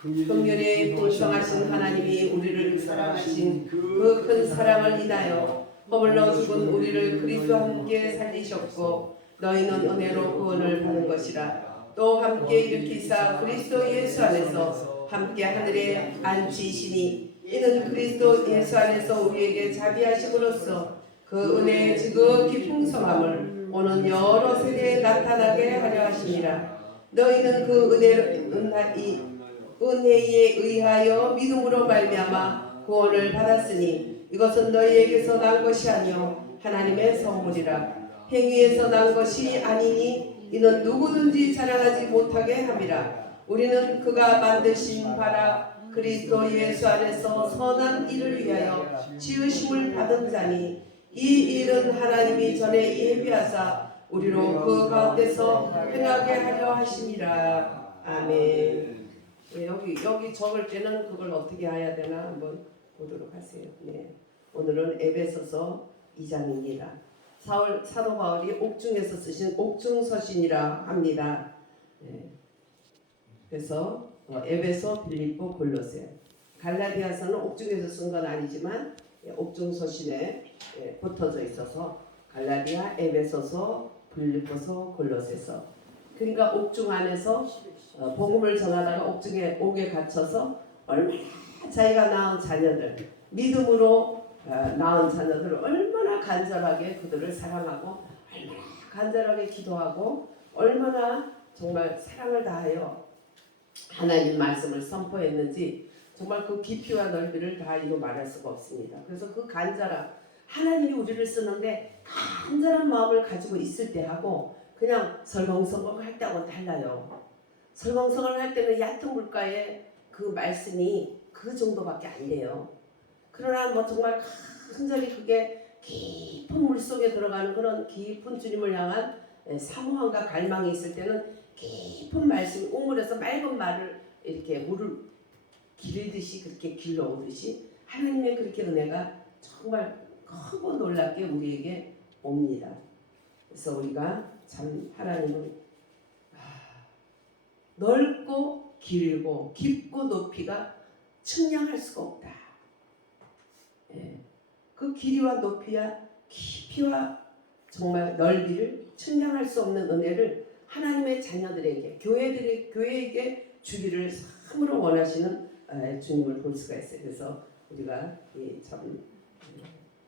긍휼에 풍성하신 하나님이 우리를 사랑하신 그 큰 사랑을 인하여 허물러 죽은 우리를 그리스도와 함께 살리셨고 너희는 은혜로 구원을 받은 것이라. 또 함께 일으키사 그리스도 예수 안에서 함께 하늘에 앉히시니 이는 그리스도 예수 안에서 우리에게 자비하심으로써 그 은혜의 지극히 풍성함을 오는 여러 세대에 나타나게 하려 하심이라. 너희는 그 은혜에 의하여 믿음으로 말미암아 구원을 받았으니 이것은 너희에게서 난 것이 아니요 하나님의 선물이라. 행위에서 난 것이 아니니 이는 누구든지 자랑하지 못하게 함이라. 우리는 그가 만드신 바라 그리스도 예수 안에서 선한 일을 위하여 지으심을 받은 자니 이 일은 하나님이 전에 예비하사 우리로 그 가운데서 행하게 하려 하심이라. 아멘. 네, 여기 적을 때는 그걸 어떻게 해야 되나 한번 보도록 하세요. 네, 오늘은 에베소서 2장입니다. 사도 바울이 옥중에서 쓰신 옥중서신이라 합니다. 네, 그래서 에베소, 빌립보, 골로새, 갈라디아서는 옥중에서 쓴 건 아니지만 옥중서신에 붙어져 있어서 갈라디아, 에베소서, 빌립보서, 골로새서. 그러니까 옥중 안에서 복음을 전하다가 옥에 갇혀서 얼마나 자기가 낳은 자녀들, 믿음으로 낳은 자녀들을 얼마나 간절하게 그들을 사랑하고 얼마나 간절하게 기도하고 얼마나 정말 사랑을 다하여 하나님 말씀을 선포했는지 정말 그 깊이와 넓이를 다 이루 말할 수가 없습니다. 그래서 그 간절함, 하나님이 우리를 쓰는데 간절한 마음을 가지고 있을 때 하고 그냥 설렁설렁 할 때하고는 달라요. 설렁설렁 할 때는 얕은 물가에 그 말씀이 그 정도밖에 안 돼요. 그러나 뭐 정말 간절히 그게 깊은 물속에 들어가는 그런 깊은 주님을 향한 사모함과 갈망이 있을 때는 깊은 말씀, 우물에서 맑은 말을 이렇게 물을 기르듯이 그렇게 길러오듯이 하나님의 그렇게 은혜가 정말 크고 놀랍게 우리에게 옵니다. 그래서 우리가 참 하나님을 넓고 길고 깊고 높이가 측량할 수가 없다. 그 길이와 높이와 깊이와 정말 넓이를 측량할 수 없는 은혜를 하나님의 자녀들에게 교회에게 주기를 참으로 원하시는 주님을 볼 수가 있어요. 그래서 우리가 참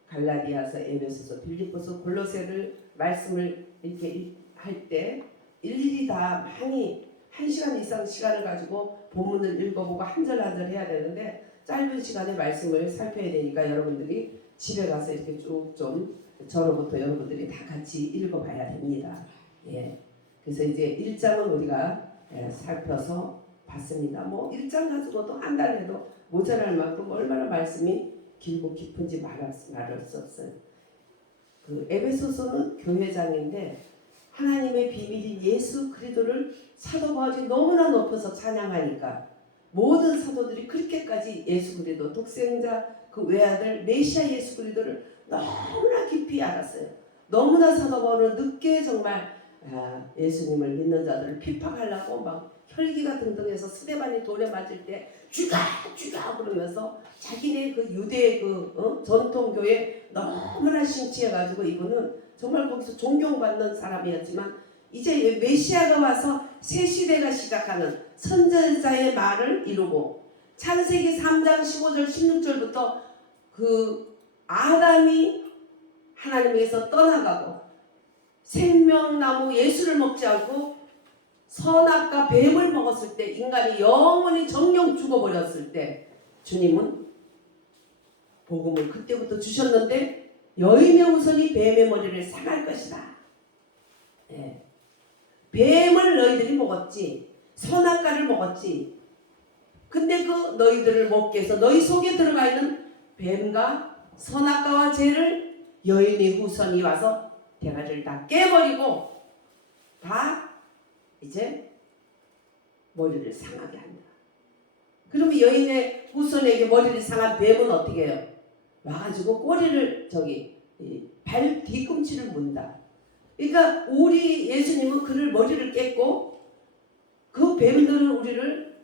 갈라디아서, 에베소서, 빌립보서, 골로새를 말씀을 이렇게 할 때 일일이 다 많이 1시간 이상 시간을 가지고 본문을 읽어보고 한 절 한 절 해야 되는데 짧은 시간에 말씀을 살펴야 되니까 여러분들이 집에 가서 이렇게 쭉 좀 저로부터 여러분들이 다 같이 읽어봐야 됩니다. 예. 그래서 이제 1장은 우리가 살펴서 봤습니다. 뭐 1장 가지고도 한 달 해도 모자랄 만큼 얼마나 말씀이 길고 깊은지 말할 수 없어요. 그 에베소서는 교회장인데 하나님의 비밀인 예수 그리스도를 사도 바울이 너무나 높여서 찬양하니까 모든 사도들이 그렇게까지 예수 그리스도 독생자 그 외아들 메시아 예수 그리스도를 너무나 깊이 알았어요. 너무나 사도 바울은 늦게 정말 예수님을 믿는 자들을 핍박하려고 막 혈기가 등등해서 스데반이 돌에 맞을 때 죽여 그러면서 자기네 그 유대의 전통교회 너무나 심취해가지고 이분은 정말 거기서 존경받는 사람이었지만 이제 메시아가 와서 새 시대가 시작하는 선전자의 말을 이루고 창세기 3장 15절 16절부터 그 아담이 하나님에게서 떠나가고 생명나무 예수를 먹지 않고 선악과 뱀을 먹었을 때 인간이 영원히 정령 죽어버렸을 때 주님은 복음을 그때부터 주셨는데 여인의 후손이 뱀의 머리를 상할 것이다. 네. 뱀을 너희들이 먹었지 선악과를 먹었지 근데 그 너희들을 먹게 해서 너희 속에 들어가 있는 뱀과 선악과와 죄를 여인의 후손이 와서 대가리를 다 깨버리고 다 이제 머리를 상하게 한다. 그러면 여인의 후손에게 머리를 상한 뱀은 어떻게 해요? 와가지고 꼬리를 발 뒤꿈치를 문다. 그러니까 우리 예수님은 그를 머리를 깼고 그 뱀들은 우리를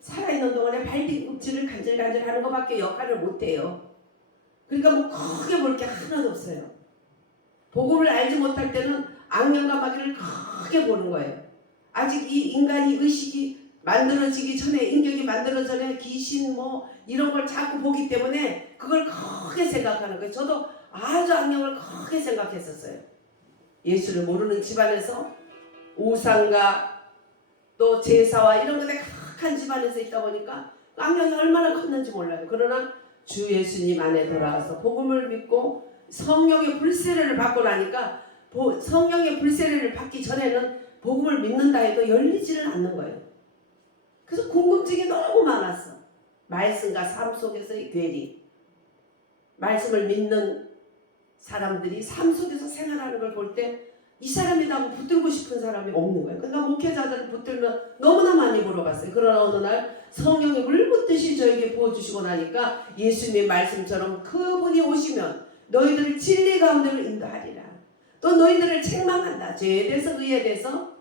있는 동안에 발뒤꿈치를 간질간질 하는 것밖에 역할을 못해요. 그러니까 뭐 크게 볼 게 하나도 없어요. 복음을 알지 못할 때는 악령과 마귀를 크게 보는 거예요. 아직 이 인간이 의식이 만들어지기 전에, 인격이 만들어지기 전에 귀신 뭐 이런 걸 자꾸 보기 때문에 그걸 크게 생각하는 거예요. 저도 아주 악령을 크게 생각했었어요. 예수를 모르는 집안에서 우상과 또 제사와 이런 것에 각한 집안에서 있다 보니까 악령이 얼마나 컸는지 몰라요. 그러나 주 예수님 안에 돌아가서 복음을 믿고 성령의 불세례를 받고 나니까, 성령의 불세례를 받기 전에는 복음을 믿는다 해도 열리지는 않는 거예요. 그래서 궁금증이 너무 많았어. 말씀과 삶 속에서의 괴리. 말씀을 믿는 사람들이 삶 속에서 생활하는 걸 볼 때 이 사람이라고 붙들고 싶은 사람이 없는 거예요. 그러니까 목회자들을 붙들면 너무나 많이 물어봤어요. 그러나 어느 날 성령이 물붓듯이 저에게 부어주시고 나니까 예수님의 말씀처럼 그분이 오시면 너희들을 진리 가운데로 인도하리라. 또 너희들을 책망한다. 죄에 대해서, 의에 대해서,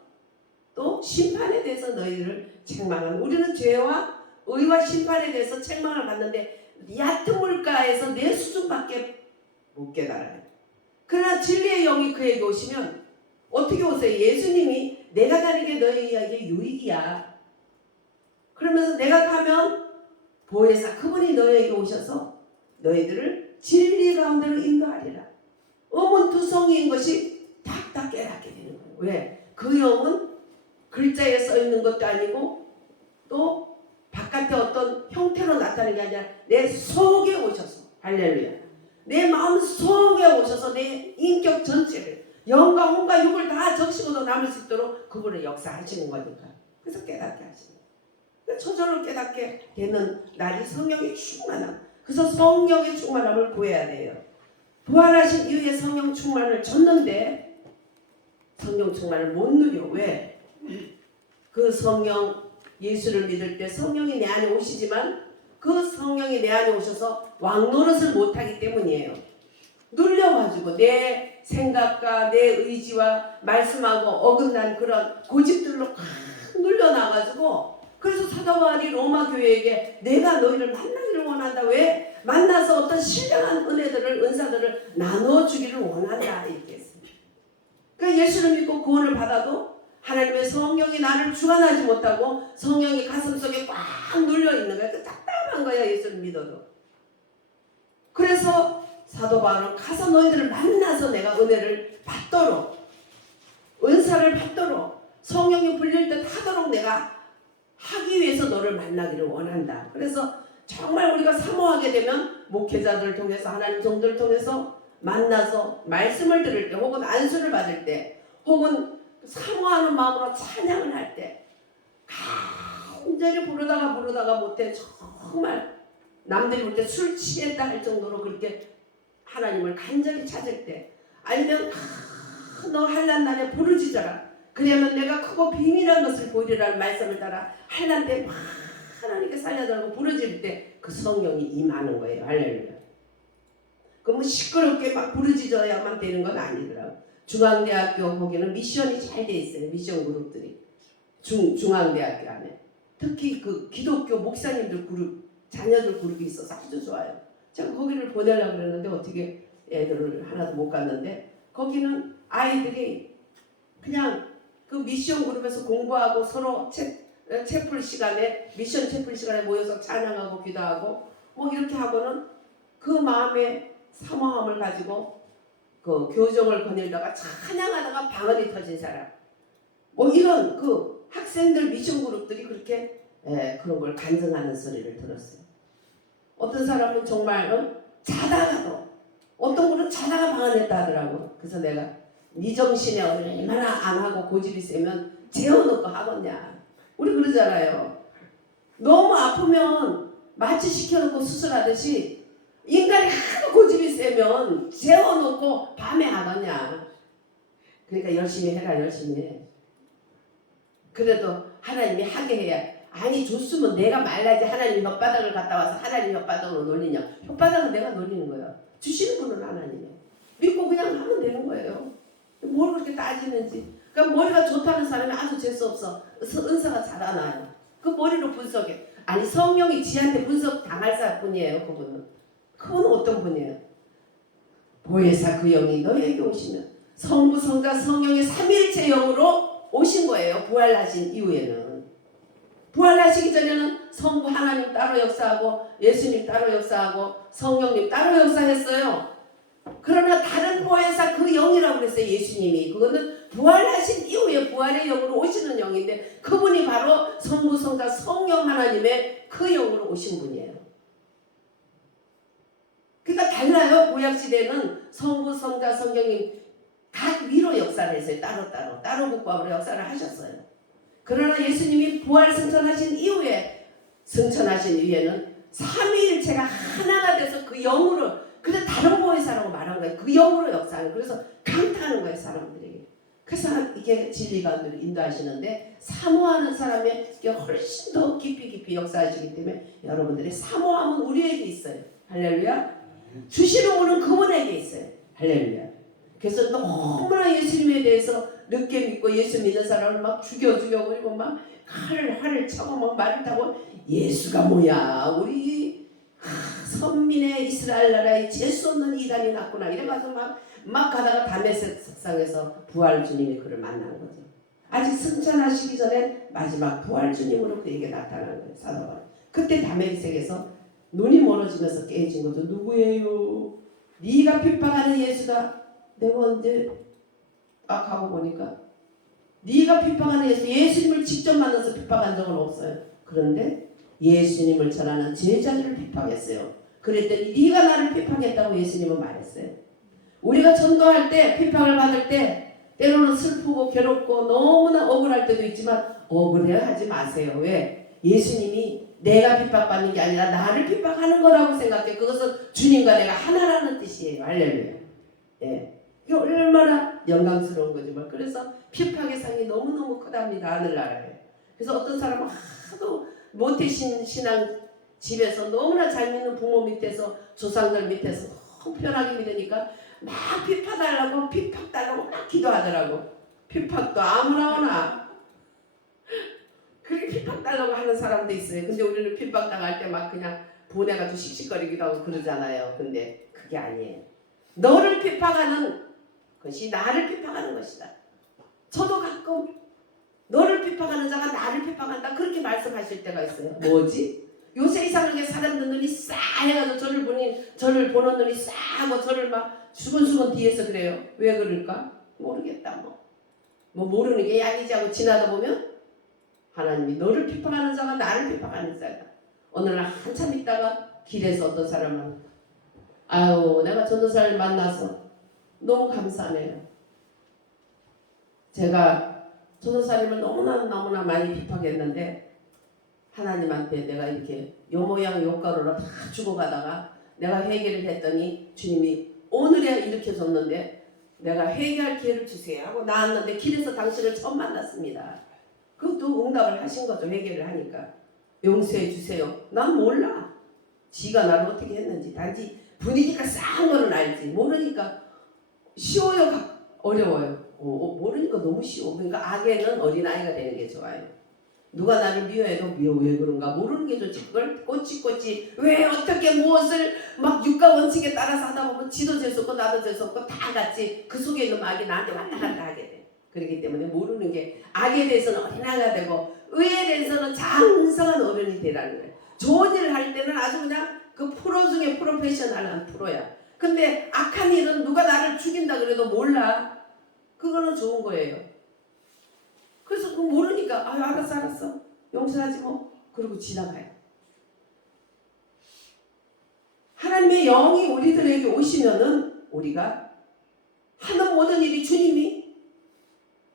또 심판에 대해서 너희들을 책망한다. 우리는 죄와 의와 심판에 대해서 책망을 받는데 얕은 물가에서 내 수준밖에 못 깨달아요. 그러나 진리의 영이 그에게 오시면 어떻게 오세요? 예수님이 내가 가는 게 너희에게 유익이야. 그러면서 내가 가면 보혜사 그분이 너희에게 오셔서 너희들을 진리 가운데로 인도하리라. 어문투성이인 것이 딱 깨닫게 되는 거예요. 왜? 그 영은 글자에 써 있는 것도 아니고 또 바깥에 어떤 형태로 나타나는 게 아니라 내 속에 오셔서, 할렐루야, 내 마음 속에 오셔서 내 인격 전체를, 영과 혼과 육을 다 적시고도 남을 수 있도록 그분을 역사하시는 거니까. 그래서 깨닫게 하시는 거예요. 저절로 깨닫게 되는 날이 성령의 충만함. 그래서 성령의 충만함을 구해야 돼요. 부활하신 이후에 성령 충만을 줬는데 성령 충만을 못 누려. 왜? 그 성령, 예수를 믿을 때 성령이 내 안에 오시지만 그 성령이 내 안에 오셔서 왕노릇을 못하기 때문이에요. 눌려가지고 내 생각과 내 의지와 말씀하고 어긋난 그런 고집들로 확 눌려나가지고, 그래서 사도 바울이 로마 교회에게 내가 너희를 만나기를 원한다. 왜? 만나서 어떤 신령한 은혜들을, 은사들을 나눠주기를 원한다. 이렇게 했습니다. 그러니까 예수를 믿고 구원을 받아도 하나님의 성령이 나를 주관하지 못하고 성령이 가슴속에 꽉 눌려있는 거야. 그 답답한 거야, 예수를 믿어도. 그래서 사도 바울은 가서 너희들을 만나서 내가 은혜를 받도록, 은사를 받도록, 성령이 불릴 듯 하도록 내가 하기 위해서 너를 만나기를 원한다. 그래서 정말 우리가 사모하게 되면 목회자들을 통해서, 하나님 종들을 통해서 만나서 말씀을 들을 때, 혹은 안수를 받을 때, 혹은 사모하는 마음으로 찬양을 할 때 간절히 부르다가 못해 정말 남들이 볼 때 술 취했다 할 정도로 그렇게 하나님을 간절히 찾을 때, 아니면 너 한란 날에 부르짖어라. 그러면 내가 크고 비밀한 것을 보이리라는 말씀을 따라 한란 때 막 하나님께 살려달라고 부르짖을 때 그 성령이 임하는 거예요. 할렐루야. 그러면 시끄럽게 막 부르짖어야만 되는 건 아니더라고요. 중앙대학교 거기는 미션이 잘 돼 있어요. 미션 그룹들이 중앙대학교 안에 특히 그 기독교 목사님들 그룹, 자녀들 그룹이 있어서 아주 좋아요. 제가 거기를 보내려고 그랬는데 어떻게 애들을 하나도 못 갔는데, 거기는 아이들이 그냥 그 미션 그룹에서 공부하고 서로 채플 시간에, 미션 채플 시간에 모여서 찬양하고 기도하고 뭐 이렇게 하고는 그 마음의 사모함을 가지고 그 교정을 거닐다가 찬양하다가 방언이 터진 사람, 뭐 이런 그 학생들 미션 그룹들이 그렇게 그런 걸 간증하는 소리를 들었어요. 어떤 사람은 정말 자다가도, 어떤 분은 자다가 방언했다 하더라고. 그래서 내가 네 정신에 얼마나 안 하고 고집이 세면 재워놓고 하겠냐. 우리 그러잖아요. 너무 아프면 마취 시켜놓고 수술하듯이 인간이 하도 고집이 세면 재워놓고 밤에 하겠냐. 그러니까 열심히 해라, 열심히 해. 그래도 하나님이 하게 해야. 아니 줬으면 내가 말라지 하나님 혓바닥을 갖다 와서 하나님 혓바닥으로 놀리냐. 혓바닥은 내가 놀리는 거야. 주시는 분은 하나님이에요. 믿고 그냥 하면 되는 거예요. 뭘 그렇게 따지는지. 그러니까 머리가 좋다는 사람이 아주 재수없어. 은사가 잘 안 와요. 그 머리로 분석해. 아니 성령이 지한테 분석 당할 분이에요. 그분은 어떤 분이에요? 보혜사 그 영이 너에게 오시면 성부 성자 성령의 삼위일체 영으로 오신 거예요. 부활하신 이후에는. 부활하시기 전에는 성부 하나님 따로 역사하고 예수님 따로 역사하고 성령님 따로 역사했어요. 그러나 다른 보혜사 그 영이라고 그랬어요. 예수님이. 그거는 부활하신 이후에 부활의 영으로 오시는 영인데 그분이 바로 성부 성자 성령 하나님의 그 영으로 오신 분이에요. 그러니까 달라요. 구약시대는 성부 성자 성령님 각 위로 역사를 했어요. 따로 국밥으로 역사를 하셨어요. 그러나 예수님이 부활 승천하신 이후에 삼위일체가 하나가 돼서 그 영으로, 그래서 다른 보혜사라고 말한 거예요. 그 영으로 역사하는. 그래서 감탄하는 거예요, 사람들에게. 그래서 이게 진리가 인도하시는데 사모하는 사람에게 훨씬 더 깊이 역사하시기 때문에 여러분들의 사모함은 우리에게 있어요. 할렐루야. 주시는 분은 그분에게 있어요. 할렐루야. 그래서 너무나 예수님에 대해서 늦게 믿고 예수 믿는 사람을 막 죽여 그리고 막 활을 차고 막 말을 타고 예수가 뭐야, 우리 선민의 이스라엘 나라에 재수 없는 이단이 났구나 이래가지고 막 가다가 다메섹 석상에서 부활 주님이 그를 만난 거죠. 아직 승천하시기 전에 마지막 부활 주님으로 그에게 나타난 거예요. 사도 바울. 그때 다메섹에서 눈이 멀어지면서 깨진 거죠. 누구예요? 네가 핍박하는 예수다. 내가 언제 가고 보니까 네가 핍박하는 예수님을 직접 만나서 핍박한 적은 없어요. 그런데 예수님을 전하는 제자들을 핍박했어요. 그랬더니 네가 나를 핍박했다고 예수님은 말했어요. 우리가 전도할 때 핍박을 받을 때 때로는 슬프고 괴롭고 너무나 억울할 때도 있지만 억울해하지 마세요. 왜? 예수님이 내가 핍박받는 게 아니라 나를 핍박하는 거라고 생각해. 그것은 주님과 내가 하나라는 뜻이에요. 할렐루야. 예. 이게 얼마나 영광스러운 거지. 그래서 핍박의 상이 너무너무 크답니다. 하늘나라에. 그래서 어떤 사람은 하도 모태신 신앙 집에서 너무나 잘 믿는 부모 밑에서 조상들 밑에서 너무 편하게 믿으니까 막 핍박 달라고 막 기도하더라고. 핍박도 아무나 오나. 그렇게 핍박 달라고 하는 사람도 있어요. 근데 우리는 핍박 당할 때 막 그냥 보내가지고 씩씩거리기도 하고 그러잖아요. 근데 그게 아니에요. 너를 핍박하는 것이 나를 핍박하는 것이다. 저도 가끔 너를 핍박하는 자가 나를 핍박한다 그렇게 말씀하실 때가 있어요. 뭐지? 요새 이상하게 사람들 눈이 싸해가지고 저를 보는 눈이 싸하고 저를 막 수근수근 뒤에서 그래요. 왜 그럴까? 모르겠다. 뭐 모르는 게 약이지 하고 지나다 보면 하나님이 너를 핍박하는 자가 나를 핍박하는 자다. 어느 날 한참 있다가 길에서 어떤 사람은 아유 내가 전도사를 만나서 너무 감사하네요. 제가 전도사님을 너무나 많이 핍박했는데 하나님한테 내가 이렇게 요 모양 요 가루로 다 주고 가다가 내가 회개를 했더니 주님이 오늘에 일으켜줬는데 내가 회개할 기회를 주세요 하고 나왔는데 길에서 당신을 처음 만났습니다. 그것도 응답을 하신 거죠. 회개를 하니까. 용서해 주세요. 난 몰라. 지가 나를 어떻게 했는지. 단지 분위기가 싸한 거는 알지. 모르니까 쉬워요? 어려워요? 모르니까 너무 쉬워. 그러니까 악에는 어린아이가 되는 게 좋아요. 누가 나를 미워해도 왜 그런가 모르는 게 좋지. 그걸 꼬치꼬치 왜 어떻게 무엇을 막 육가 원칙에 따라서 하다 보면 지도 재수없고 나도 재수없고 다 같이 그 속에 있는 악이 나한테 왔다 갔다 하게 돼. 그렇기 때문에 모르는 게 악에 대해서는 어린아이가 되고 의에 대해서는 장성한 어른이 되라는 거예요. 좋은 일을 할 때는 아주 그냥 그 프로 중에 프로페셔널한 프로야. 근데 악한 일은 누가 나를 죽인다 그래도 몰라. 그거는 좋은 거예요. 그래서 그거 모르니까 아유 알았어 용서하지 뭐 그러고 지나가요. 하나님의 영이 우리들에게 오시면은 우리가 하는 모든 일이 주님이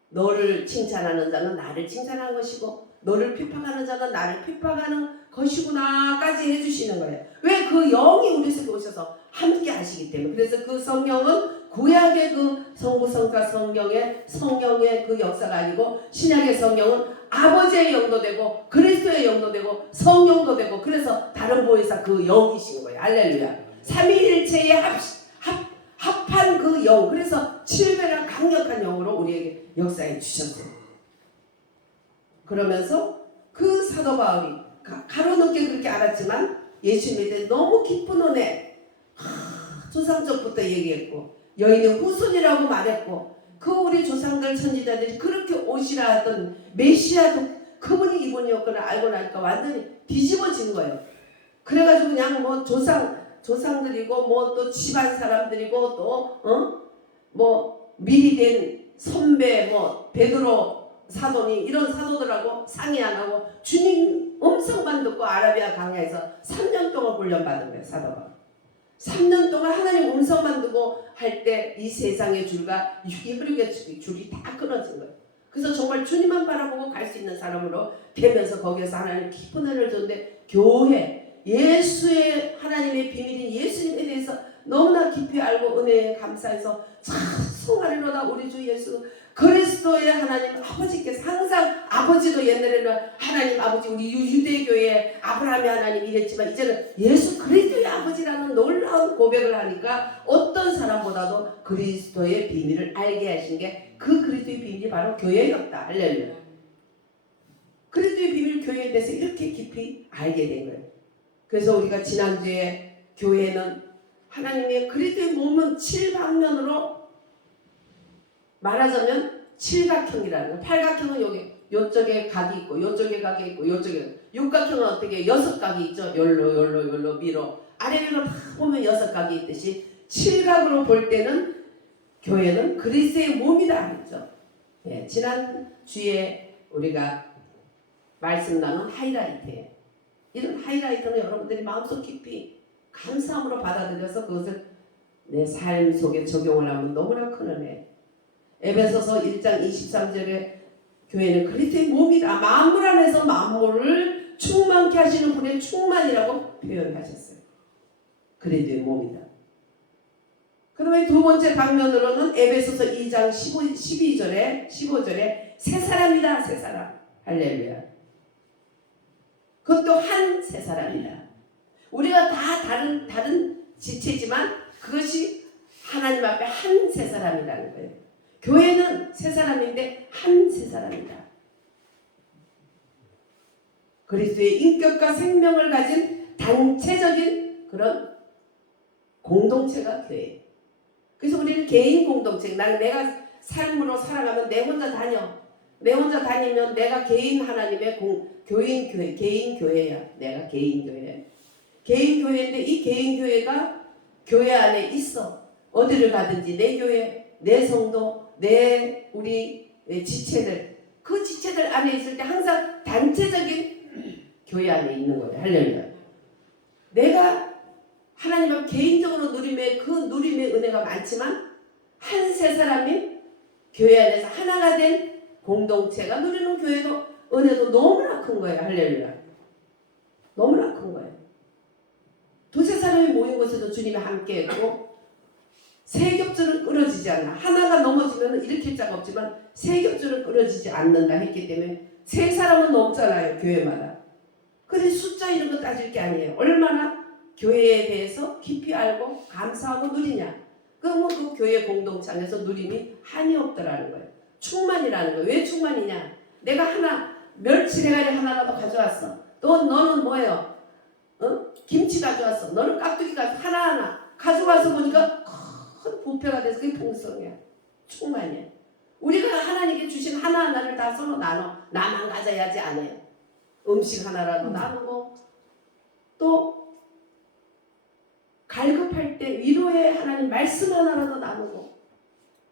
너를 칭찬하는 자는 나를 칭찬하는 것이고 너를 핍박하는 자는 나를 핍박하는 것이구나까지 해주시는 거예요. 왜? 그 영이 우리 속에 오셔서 함께 하시기 때문에. 그래서 그 성령은 구약의 그 성부 성자 성령의 그 역사가 아니고 신약의 성령은 아버지의 영도 되고 그리스도의 영도 되고 성령도 되고 그래서 다른 보혜사 그 영이신 거예요. 할렐루야. 삼위일체의 합한 그 영. 그래서 7배나 강력한 영으로 우리에게 역사해 주셨어요. 그러면서 그 사도 바울이 가로늦게 그렇게 알았지만 예수님에 대해 너무 깊은 은혜, 조상적부터 얘기했고 여인의 후손이라고 말했고 그 우리 조상들 천지자들이 그렇게 오시라 하던 메시아도 그분이 이분이었구나 알고 나니까 완전히 뒤집어진 거예요. 그래가지고 그냥 뭐 조상들이고 뭐 또 집안 사람들이고 또 뭐 미리 된 선배 뭐 베드로 사도니 이런 사도들하고 상의 안 하고 주님 음성만 듣고 아라비아 강야에서 3년 동안 훈련받은 거예요. 사도가 3년 동안 하나님 음성만 듣고 할 때 이 세상의 줄과 이브리게 줄이 다 끊어진 거예요. 그래서 정말 주님만 바라보고 갈 수 있는 사람으로 되면서 거기에서 하나님 깊은 은혜를 줬는데 교회 예수의 하나님의 비밀인 예수님에 대해서 너무나 깊이 알고 은혜에 감사해서 찬송하리로다 우리 주 예수 그리스도의 하나님 아버지께서 항상 아버지도 옛날에는 하나님 아버지 우리 유대교의 아브라함의 하나님 이랬지만 이제는 예수 그리스도의 아버지라는 놀라운 고백을 하니까 어떤 사람보다도 그리스도의 비밀을 알게 하신 게 그 그리스도의 비밀이 바로 교회였다. 할렐루야. 그리스도의 비밀 교회에 대해서 이렇게 깊이 알게 된 거예요. 그래서 우리가 지난주에 교회는 하나님의 그리스도의 몸은 7방면으로 말하자면 칠각형이라는 거예요. 팔각형은 여기 요쪽에 각이 있고 요쪽에 각이 있고 요쪽에 육각형은 어떻게 6각이 있죠. 열로 미로 아래 위로 다 보면 6각이 있듯이 칠각으로 볼 때는 교회는 그리스도의 몸이다 했죠. 예, 지난 주에 우리가 말씀 나눈 하이라이트예요. 이런 하이라이트는 여러분들이 마음속 깊이 감사함으로 받아들여서 그것을 내 삶 속에 적용을 하면 너무나 큰 은혜. 에베소서 1장 23절에 교회는 그리스도의 몸이다. 만물 안에서 만물을 충만케 하시는 분의 충만이라고 표현하셨어요. 그리스도의 몸이다. 그 다음에 두 번째 방면으로는 에베소서 2장 15절에 새 사람이다. 새 사람. 할렐루야. 그것도 한 새 사람이다. 우리가 다 다른 지체지만 그것이 하나님 앞에 한 새 사람이라는 거예요. 교회는 새 사람인데 한 새 사람이다. 그리스도의 인격과 생명을 가진 단체적인 그런 공동체가 교회예요. 그래서 우리는 개인 공동체, 내가 삶으로 살아가면 내 혼자 다녀. 내 혼자 다니면 내가 개인 하나님의 교인 교회, 개인 교회야. 내가 개인 교회. 개인 교회인데 이 개인 교회가 교회 안에 있어. 어디를 가든지 내 교회, 내 성도, 우리 지체들, 그 지체들 안에 있을 때 항상 단체적인 교회 안에 있는 거예요. 할렐루야. 내가 하나님 앞 개인적으로 그 누림의 은혜가 많지만 한 세 사람이 교회 안에서 하나가 된 공동체가 누리는 교회도 은혜도 너무나 큰 거예요. 할렐루야. 너무나 큰 거예요. 두세 사람이 모인 곳에도 주님이 함께 했고 세 겹줄은 끊어지지 않아. 하나가 넘어지면 일으킬 자가 없지만 세 겹줄은 끊어지지 않는다 했기 때문에 세 사람은 넘잖아요. 교회마다. 그래서 숫자 이런 거 따질 게 아니에요. 얼마나 교회에 대해서 깊이 알고 감사하고 누리냐. 그러면 그 교회 공동체 안에서 누림이 한이 없더라는 거예요. 충만이라는 거예요. 왜 충만이냐. 내가 멸치 대가리 하나라도 가져왔어. 또 너는 뭐예요? 김치 가져왔어. 너는 깍두기 하나하나 가져와서 보니까 큰 부패가 돼서 그게 풍성이야. 충만이야. 우리가 하나님께 주신 하나하나를 다 서로 나눠. 나만 가져야지 않아요. 음식 하나라도 나누고 또 갈급할 때 위로의 하나님 말씀 하나라도 나누고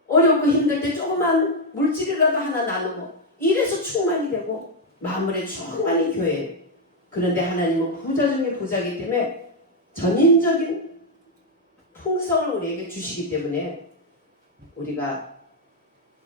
어렵고 힘들 때 조그만 물질이라도 하나 나누고 이래서 충만이 되고 만물의 충만이 교회예요. 그런데 하나님은 부자 중에 부자이기 때문에 전인적인 풍성을 우리에게 주시기 때문에 우리가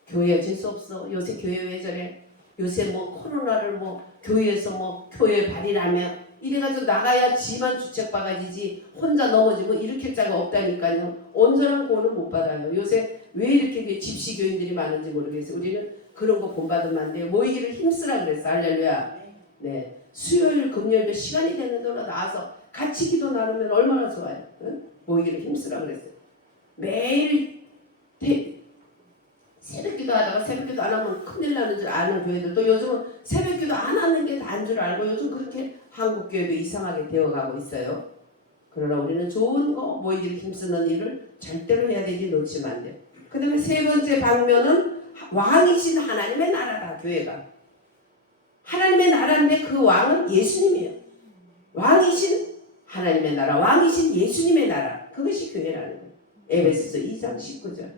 교회에 질 수 없어. 요새 교회 왜 저래? 요새 뭐 코로나를 교회에서 교회 발인하며 이래가지고 나가야 지만 주책받아지지 혼자 넘어지면 일으킬 자가 없다니까요. 온전한 구원은 못 받아요. 요새 왜 이렇게 집시교인들이 많은지 모르겠어요. 우리는 그런 거 본받으면 안 돼요. 모이기를 힘쓰라 그랬어. 할렐루야. 네. 수요일 금요일도 시간이 되는 대로 나와서 같이 기도 나누면 얼마나 좋아요. 응? 모이기를 힘쓰라 그랬어요. 매일 새벽기도 하다가 새벽기도 안 하면 큰일 나는 줄 아는 교회들 또 요즘은 새벽기도 안 하는 게 다인 줄 알고 요즘 그렇게 한국 교회도 이상하게 되어가고 있어요. 그러나 우리는 좋은 거 모이기를 힘쓰는 일을 절대로 해야 되지 놓치면 안 돼. 그 다음에 세 번째 방면은 왕이신 하나님의 나라다. 교회가 하나님의 나라인데 그 왕은 예수님이에요. 왕이신 하나님의 나라, 왕이신 예수님의 나라, 그것이 교회라는 거예요. 에베소서 2장 19절.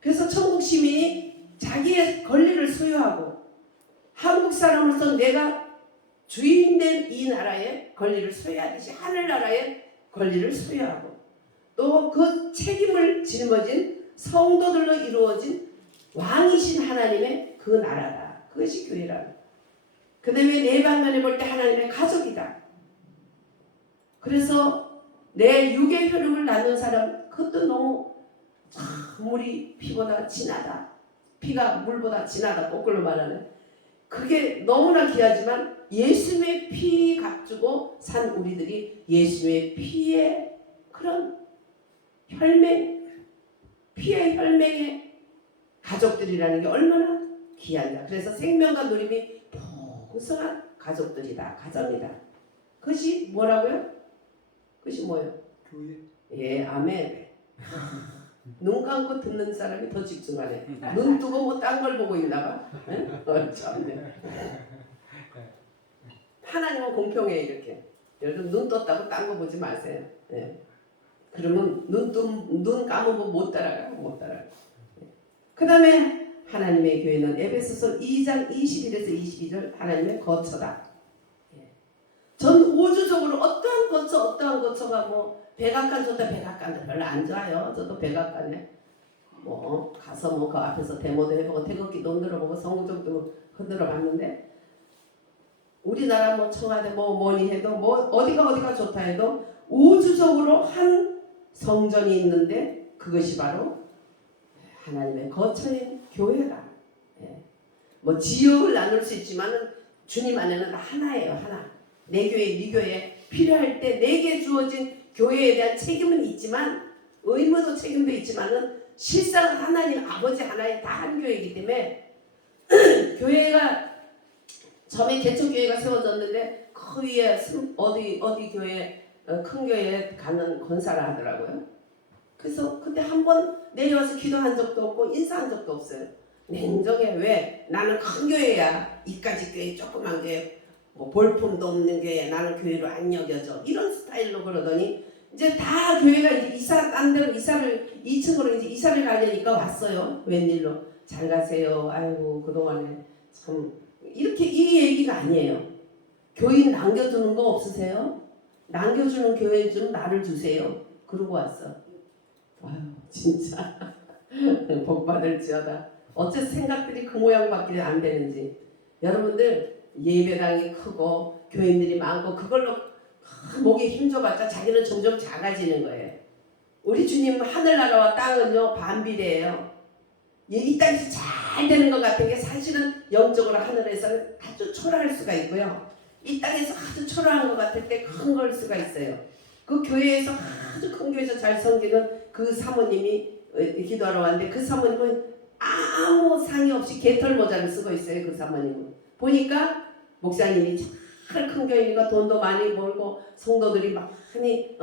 그래서 천국 시민이 자기의 권리를 소유하고 한국 사람으로서 내가 주인된 이 나라의 권리를 소유하듯이 하늘나라의 권리를 소유하고 또 그 책임을 짊어진 성도들로 이루어진 왕이신 하나님의 그 나라다. 그것이 교회라는. 그 다음에 내 방면에 볼 때 하나님의 가족이다. 그래서 내 육의 혈육을 낳는 사람, 그것도 너무 물이 피보다 진하다. 피가 물보다 진하다. 거꾸로 말하는. 그게 너무나 귀하지만 예수님의 피 값주고 산 우리들이 예수님의 피의 그런 혈맹, 피의 혈맹의 가족들이라는 게 얼마나 귀한가. 그래서 생명과 누림이 풍성한 가족들이다. 가정이다. 그것이 뭐라고요? 그것이 뭐예요? 교회. 예, 아멘. 눈 감고 듣는 사람이 더 집중하네. 눈 뜨고 뭐 딴 걸 보고 있나 봐. 참네. 하나님은 공평해 이렇게. 여러분 눈 떴다고 딴 거 보지 마세요. 예. 그러면 눈 감으면 못 따라가요. 못 따라가. 그 다음에 하나님의 교회는 에베소서 2장 21에서 22절 하나님의 거처다. 예. 전 우주적으로 어떠한 거처가 뭐 백악관 좋다 백악관도 별로 안 좋아요. 저도 백악관에 뭐 가서 뭐 그 앞에서 데모도 해보고 태극기도 흔들어보고 성적도 흔들어봤는데 우리나라 뭐 청와대 뭐니 해도 뭐 어디가 좋다 해도 우주적으로 한 성전이 있는데 그것이 바로 하나님의 거처인 교회다. 예. 뭐 지역을 나눌 수 있지만은 주님 안에는 하나예요. 하나. 내 교회, 네 교회 필요할 때 내게 주어진 교회에 대한 책임은 있지만 의무도 책임도 있지만은 실상 하나님 아버지 하나에 다 한 교회이기 때문에 교회가 처음에 개척교회가 세워졌는데 그 위에 어디 교회 큰 교회에 가는 권사라 하더라고요. 그래서 그때 한 번 내려와서 기도한 적도 없고 인사한 적도 없어요. 냉정해. 왜? 나는 큰 교회야. 이까지 교회 조그만 교회 뭐 볼품도 없는 교회 나는 교회로 안 여겨져. 이런 스타일로 그러더니 이제 다 교회가 이제 딴 데로 이사를 2층으로 이제 이사를 가려니까 왔어요. 웬일로 잘 가세요. 아이고 그동안에 참 이렇게 이 얘기가 아니에요. 교인 남겨두는 거 없으세요? 남겨주는 교회 좀 나를 주세요. 그러고 왔어. 아유 진짜 복 받을지어다. 어째 생각들이 그 모양밖에 안 되는지. 여러분들 예배당이 크고 교인들이 많고 그걸로 목에 힘줘봤자 자기는 점점 작아지는 거예요. 우리 주님 하늘나라와 땅은요 반비례해요. 이 땅에서 잘 되는 것 같은 게 사실은 영적으로 하늘에서는 아주 초라할 수가 있고요. 이 땅에서 아주 초라한 것 같을 때 큰 걸 수가 있어요. 그 교회에서 아주 큰 교회에서 잘 섬기는 그 사모님이 기도하러 왔는데 그 사모님은 아무 상의 없이 개털 모자를 쓰고 있어요. 그 사모님은 보니까 목사님이 잘 큰 교회니까 돈도 많이 벌고 성도들이 많이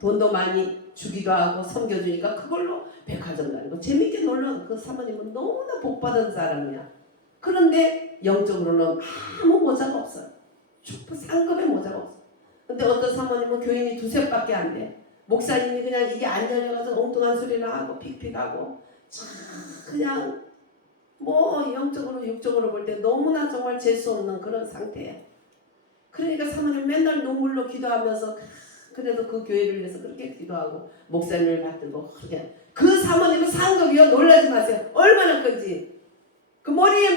돈도 많이 주기도 하고 섬겨주니까 그걸로 백화점 다니고 재밌게 놀러. 그 사모님은 너무나 복받은 사람이야. 그런데 영적으로는 아무 모자가 없어요. 상급의 모자가 없어. 근데 어떤 사모님은 교인이 두셋밖에 안 돼. 목사님이 그냥 이게 안 열려가서 엉뚱한 소리나 하고 픽픽하고 그냥 뭐 영적으로 육적으로 볼 때 너무나 정말 재수 없는 그런 상태야. 그러니까 사모님 맨날 눈물로 기도하면서 그래도 그 교회를 위해서 그렇게 기도하고 목사님을 받들고 그렇게. 그 사모님은 상급이요. 놀라지 마세요. 얼마나 큰지. 그 머리에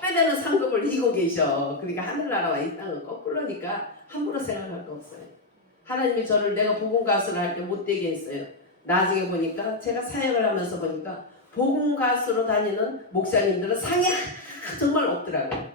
빼대는 상급을 이고 계셔. 그러니까 하늘나라와 이 땅은 거꾸로니까 함부로 생각할 거 없어요. 하나님이 저를 내가 복음 가수를 할 때 못되게 했어요. 나중에 보니까 제가 사역을 하면서 보니까 복음 가수로 다니는 목사님들은 상이 정말 없더라고요.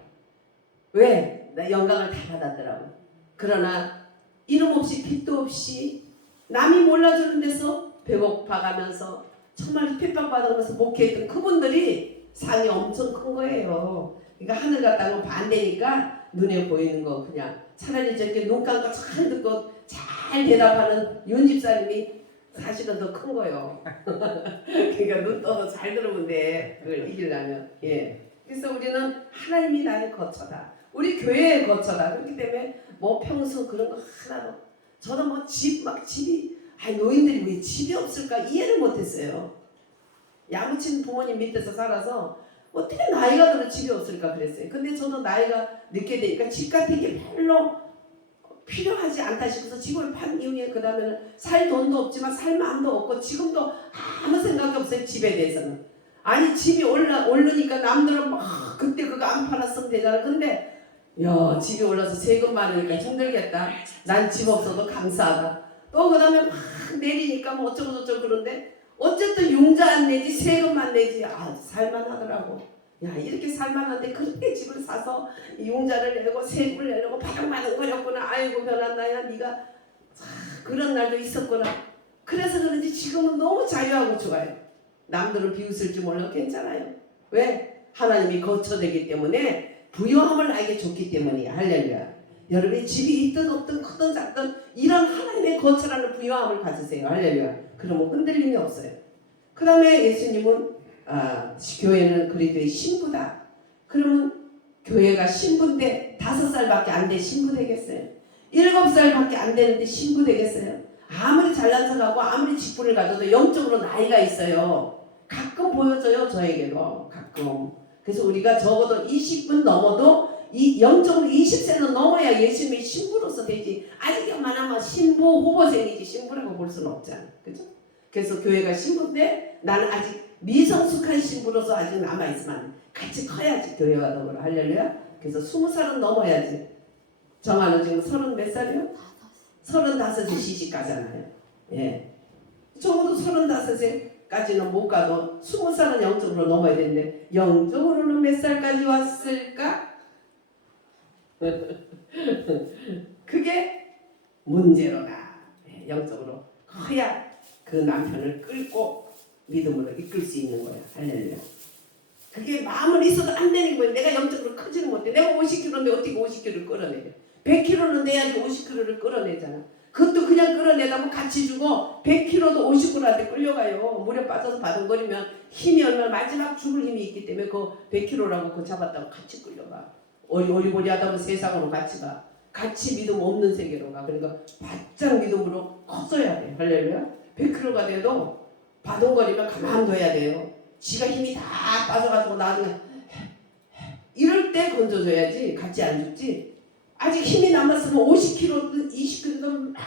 왜? 나 영광을 다 받았더라고요. 그러나 이름 없이 빚도 없이 남이 몰라주는 데서 배고파가면서 정말 핍박받으면서 목회했던 그분들이 상이 엄청 큰 거예요. 그러니까 하늘과 땅은 반대니까 눈에 보이는 거 그냥 차라리 저렇게 눈 감고 잘 듣고 잘 대답하는 윤 집사님이 사실은 더 큰 거예요. 그러니까 눈 떠서 잘 들으면 돼. 그걸 이기려면. 예. 그래서 우리는 하나님이 나의 거처다. 우리 교회의 거처다. 그렇기 때문에 뭐 평소 그런 거 하나도 저도 뭐 집이 노인들이 왜 집이 없을까 이해를 못했어요. 야무친 부모님 밑에서 살아서 어떻게 나이가 들어 집이 없을까 그랬어요. 근데 저도 나이가 늦게 되니까 집 같은 게 별로 필요하지 않다 싶어서 집을 판 이후에 그 다음에는 살 돈도 없지만 살 마음도 없고 지금도 아무 생각이 없어요. 집에 대해서는. 아니 집이 오르니까 남들은 막 그때 그거 안 팔았으면 되잖아. 근데 야 집이 올라서 세금 많으니까 힘들겠다. 난 집 없어도 감사하다. 또 그 다음에 막 내리니까 뭐 어쩌고 저쩌고 그런데 어쨌든 융자 안 내지 세금만 내지 살만하더라고. 야 이렇게 살만한데 그렇게 집을 사서 융자를 내고 세금을 내려고 바닥바닥거렸구나. 아이고 변한나야 네가 그런 날도 있었구나. 그래서 그런지 지금은 너무 자유하고 좋아요. 남들은 비웃을지 몰라도 괜찮아요. 왜? 하나님이 거처되기 때문에 부유함을 나에게 줬기 때문이야. 할렐루야. 여러분이 집이 있든 없든 크든 작든 이런 하나님의 거처라는 부유함을 가지세요. 할렐루야. 그러면 흔들림이 없어요. 그 다음에 예수님은 교회는 그리스도의 신부다. 그러면 교회가 신부인데 5살밖에 안 돼 신부 되겠어요? 7살밖에 안 되는데 신부 되겠어요? 아무리 잘난 척하고 아무리 직분을 가져도 영적으로 나이가 있어요. 가끔 보여져요. 저에게도 가끔. 그래서 우리가 적어도 20분 넘어도 이 영적으로 20세는 넘어야 예수님의 신부로서 되지. 아직 요만하면 신부 후보생이지 신부라고 볼 수는 없잖아. 그죠? 그래서 교회가 신부인데 나는 아직 미성숙한 신부로서 아직 남아있으면 같이 커야지 교회와 더불어. 할렐루야. 그래서 20살은 넘어야지. 정아는 지금 30 몇 살이요? 35에 시집 가잖아요. 예. 적어도 35세까지는 못 가도 20살은 영적으로 넘어야 되는데 영적으로는 몇 살까지 왔을까? 그게 문제로다. 영적으로 커야 그 남편을 끌고 믿음으로 이끌 수 있는 거야. 할렐루야. 그게 마음을 있어도 안 되는 거야. 내가 영적으로 크지는 못해. 내가 50kg인데 어떻게 50kg를 끌어내려. 100kg는 내야지 50kg를 끌어내잖아. 그것도 그냥 끌어내다면 같이 주고 100kg도 50kg한테 끌려가요. 물에 빠져서 바둥거리면 힘이 얼마나 마지막 죽을 힘이 있기 때문에 그 100kg라고 그거 잡았다고 같이 끌려가. 어리버리 하다고 세상으로 같이 가. 같이 믿음 없는 세계로 가. 그러니까 바짝 믿음으로 컸어야 돼. 할렐루야. 100kg가 돼도 바둥거리면 가만둬야 돼요. 지가 힘이 다 빠져가지고 나중에 이럴 때 건져줘야지. 같이 안 죽지. 아직 힘이 남았으면 50kg든 20kg든 막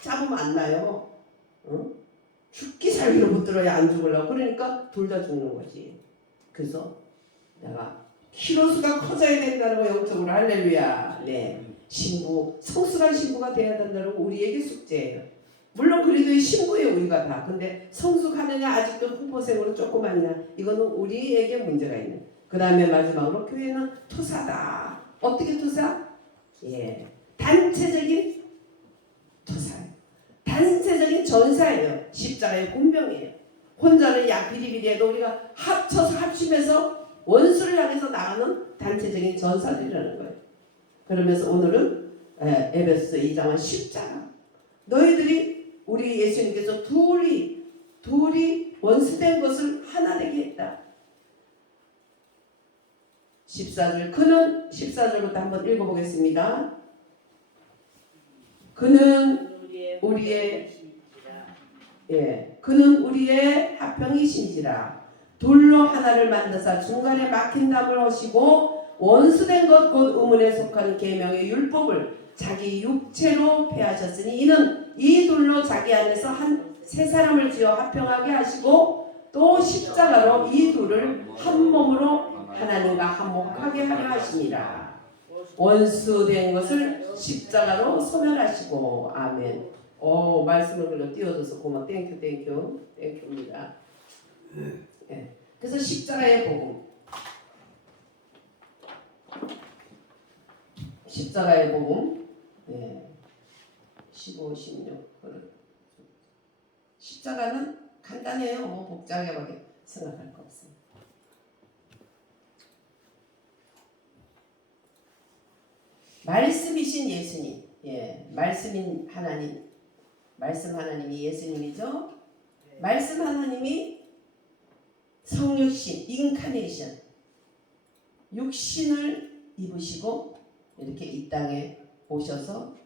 잡으면 안 나요. 응? 죽기 살기로 붙들어야 안 죽으려고. 그러니까 둘 다 죽는 거지. 그래서 내가 키로수가 커져야 된다는 거 영적으로. 할렐루야. 네. 신부, 성숙한 신부가 돼야 된다는 거 우리에게 숙제예요. 물론 그래도 신부예요 우리가 다. 근데 성숙하느냐 아직도 후보생으로 조그마냐 이거는 우리에게 문제가 있는. 그 다음에 마지막으로 교회는 투사다. 어떻게 투사? 예, 단체적인 투사예요. 단체적인 전사예요. 십자가의 군병이에요. 혼자는 약 비리비리해도 우리가 합쳐서 합심해서 원수를 향해서 나가는 단체적인 전사들이라는 거예요. 그러면서 오늘은 에베소서 2장은 십자가. 너희들이 우리 예수님께서 둘이 원수된 것을 하나 되게 했다. 14절. 그는 14절부터 한번 읽어보겠습니다. 그는 우리의 화평이신지라. 둘로 하나를 만드사 중간에 막힌 담을 하시고 원수된 것 곧 의문에 속한 계명의 율법을 자기 육체로 폐하셨으니 이는 이 둘로 자기 안에서 한 세 사람을 지어 화평하게 하시고 또 십자가로 이 둘을 한 몸으로 하나님과 화목하게 하려 하십니다. 원수된 것을 십자가로 소멸하시고. 아멘. 말씀을 그려 띄워줘서 고마워. 땡큐입니다. 예. 그래서 십자가의 복음. 십자가의 복음. 예. 15, 16. 십자가는 간단해요. 뭐 복잡하게 생각할 거 없습니다. 말씀이신 예수님, 말씀인 하나님, 말씀 하나님이 예수님이죠. 말씀 하나님이 성육신, 인카네이션, 육신을 입으시고 이렇게 이 땅에 오셔서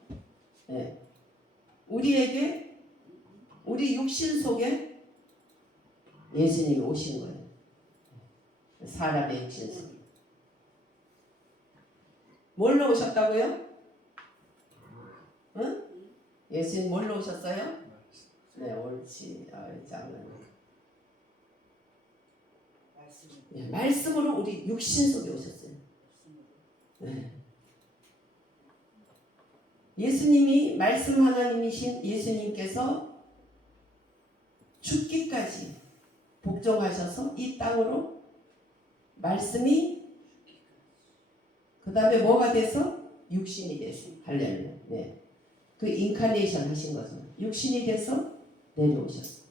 우리에게, 우리 육신 속에 예수님이 오신 거예요. 사람의 육신 속에. 뭘로 오셨다고요? 응? 예수님 뭘로 오셨어요? 네, 옳지. 말씀으로 우리 육신 속에 오셨어요. 네. 예수님이 말씀 하나님이신 예수님께서 죽기까지 복종하셔서 이 땅으로 말씀이 그 다음에 뭐가 돼서 육신이 돼서 할렐루야. 네. 그 인카네이션 하신 거죠. 육신이 돼서 내려오셨어요.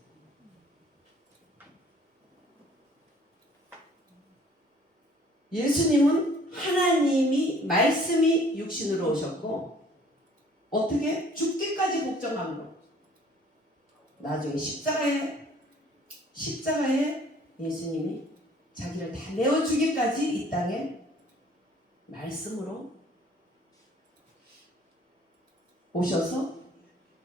예수님은 하나님이 말씀이 육신으로 오셨고 어떻게 죽기까지 복종함으로 나중에 십자가에 예수님이 자기를 다 내어주기까지 이 땅에 말씀으로 오셔서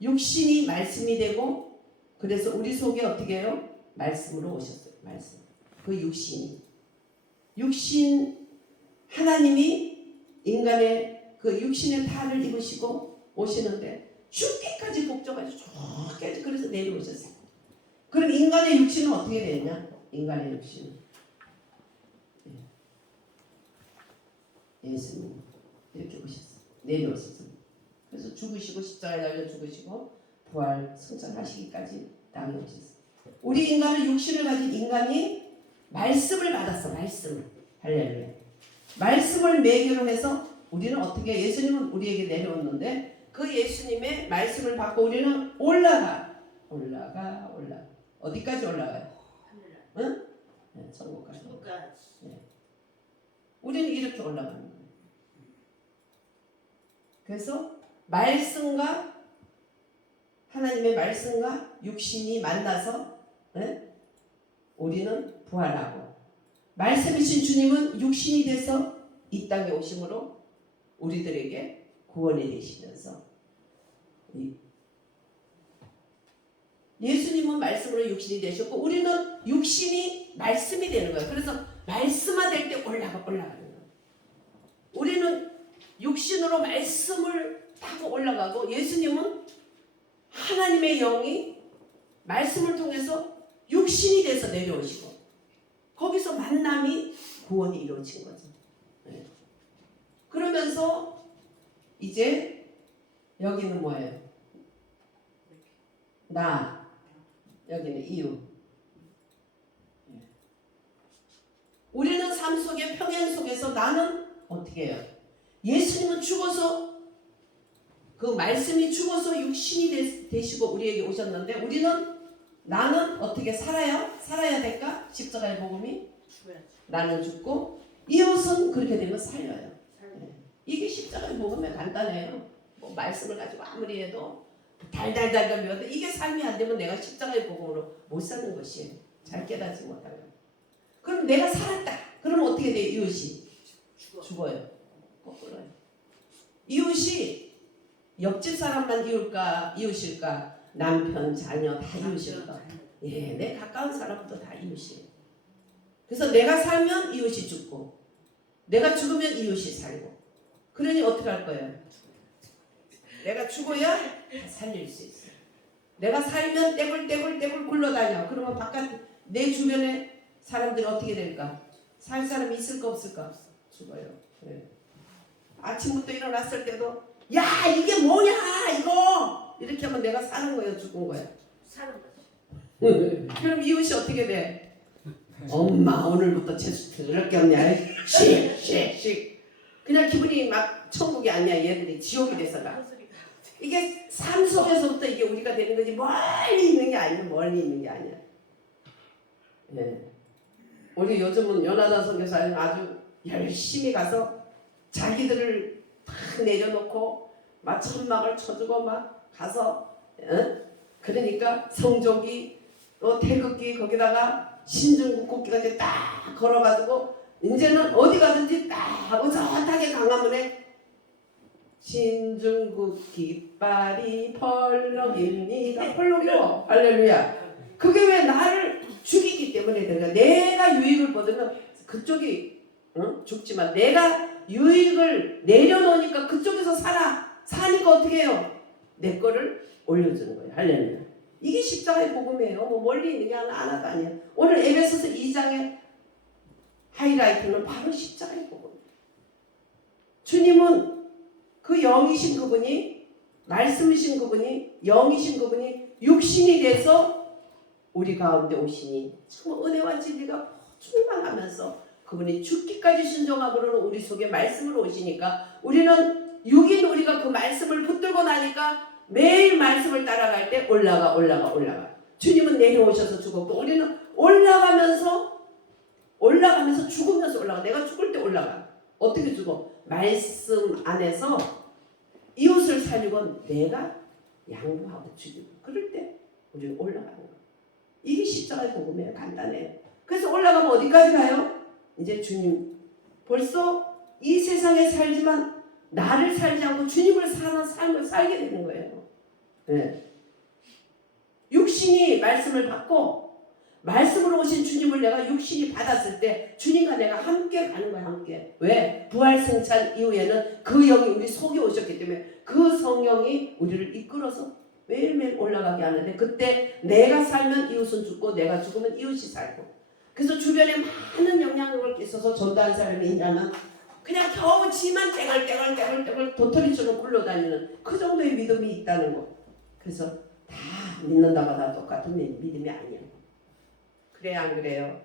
육신이 말씀이 되고 그래서 우리 속에 어떻게 해요? 말씀으로 오셨어요. 말씀. 그 육신 하나님이 인간의 그 육신의 탈을 입으시고 오시는데 죽기까지 복종하셔서 죽기까지 그래서 내려오셨어요. 그럼 인간의 육신은 어떻게 되냐? 인간의 육신은 예수님 이렇게 오셨어요. 내려오셨어요. 그래서 죽으시고 십자가에 달려 죽으시고 부활 승천하시기까지 땅에 오셨어요. 우리 인간은 육신을 가진 인간이 말씀을 받았어. 말씀을. 할렐루야. 말씀을 매개로 해서 우리는 어떻게 예수님은 우리에게 내려왔는데 그 예수님의 말씀을 받고 우리는 올라가 어디까지 올라가요? 응? 네, 천국까지. 네. 우리는 이렇게 올라가는 거예요. 그래서 말씀과 하나님의 말씀과 육신이 만나서 우리는 부활하고 말씀이신 주님은 육신이 돼서 이 땅에 오심으로 우리들에게 구원이 되시면서 예수님은 말씀으로 육신이 되셨고 우리는 육신이 말씀이 되는 거예요. 그래서 말씀화될 때 올라가는 거예요. 우리는 육신으로 말씀을 타고 올라가고 예수님은 하나님의 영이 말씀을 통해서 육신이 돼서 내려오시고 거기서 만남이 구원이 이루어진 거죠. 네. 그러면서 이제 여기는 뭐예요? 나, 여기는 이유. 우리는 삶 속에 평행 속에서 나는 어떻게 해요? 예수님은 죽어서 그 말씀이 죽어서 육신이 되시고 우리에게 오셨는데 우리는 나는 어떻게 살아야 될까? 십자가의 복음이 나는 죽고 이웃은 그렇게 되면 살려요. 네. 이게 십자가의 복음이 간단해요. 뭐 말씀을 가지고 아무리 해도 달달달달 외워도 이게 삶이 안 되면 내가 십자가의 복음으로 못 사는 것이에요. 잘 깨닫지 못하면. 그럼 내가 살았다. 그러면 어떻게 돼요? 이웃이 죽어요. 거꾸로요. 이웃이 옆집 사람만 이웃일까? 남편, 자녀 다 이웃일까? 예, 내 가까운 사람도 다 이웃이에요. 그래서 내가 살면 이웃이 죽고 내가 죽으면 이웃이 살고 그러니 어떻게 할 거예요? 내가 죽어야 살릴 수 있어요. 내가 살면 떼굴떼굴 굴러다녀. 그러면 바깥 내 주변에 사람들이 어떻게 될까? 살 사람이 있을까 없을까? 죽어요. 네. 아침부터 일어났을 때도 야 이게 뭐냐 이거 이렇게 하면 내가 사는 거예요? 죽은 거예요? 사는 거지. 그럼 이웃이 어떻게 돼? 엄마 오늘부터 채소 그럴 게 없냐? 씩 그냥 기분이 막 천국이 아니야. 얘들이 지옥이 돼서가. 이게 삶 속에서부터 이게 우리가 되는 거지 멀리 있는 게 아니야. 네. 우리 요즘은 연하다 선교사님 아주 열심히 가서 자기들을 다 내려놓고 막 천막을 쳐주고 막 가서 그러니까 성조기 또 태극기 거기다가 신중국국기까지 딱 걸어가지고 이제는 어디 가든지 딱 의젓하게 강화문에 신중국 깃발이 펄럭입니다. 펄럭이요. 할렐루야. 그게 왜 나를 죽이기 때문에 내가 유익을 보면 그쪽이 죽지만 내가 유익을 내려놓으니까 그쪽에서 사니까 어떻게 해요? 내 거를 올려주는 거예요. 할렐루야. 이게 십자가의 복음이에요. 뭐 멀리 있는 게 하나도 아니에요. 오늘 에베소서 2장의 하이라이트는 바로 십자가의 복음이에요. 주님은 그 영이신 그분이, 말씀이신 그분이, 영이신 그분이 육신이 돼서 우리 가운데 오시니 참 은혜와 진리가 충만하면서 그분이 죽기까지 순종함으로는 우리 속에 말씀으로 오시니까 우리는 육인 우리가 그 말씀을 붙들고 나니까 매일 말씀을 따라갈 때 올라가. 주님은 내려오셔서 죽었고 우리는 올라가면서 죽으면서 올라가. 내가 죽을 때 올라가. 어떻게 죽어? 말씀 안에서 이웃을 살리고 내가 양보하고 죽이고 그럴 때 우리는 올라가는 거예요. 이게 십자가의 복음이에요. 간단해요. 그래서 올라가면 어디까지 가요? 이제 주님 벌써 이 세상에 살지만 나를 살지 않고 주님을 사는 삶을 살게 되는 거예요. 네. 육신이 말씀을 받고 말씀으로 오신 주님을 내가 육신이 받았을 때 주님과 내가 함께 가는 거야. 함께. 왜? 부활승천 이후에는 그 영이 우리 속에 오셨기 때문에 그 성령이 우리를 이끌어서 매일매일 올라가게 하는데 그때 내가 살면 이웃은 죽고 내가 죽으면 이웃이 살고 그래서 주변에 많은 영향력을 끼쳐서 전도한 사람이 있냐면 그냥 겨우 지만 떼글떼글 도토리처럼 굴러다니는 그 정도의 믿음이 있다는 거. 그래서 다 믿는다고 다 똑같은 믿음이 아니야. 그래 안 그래요?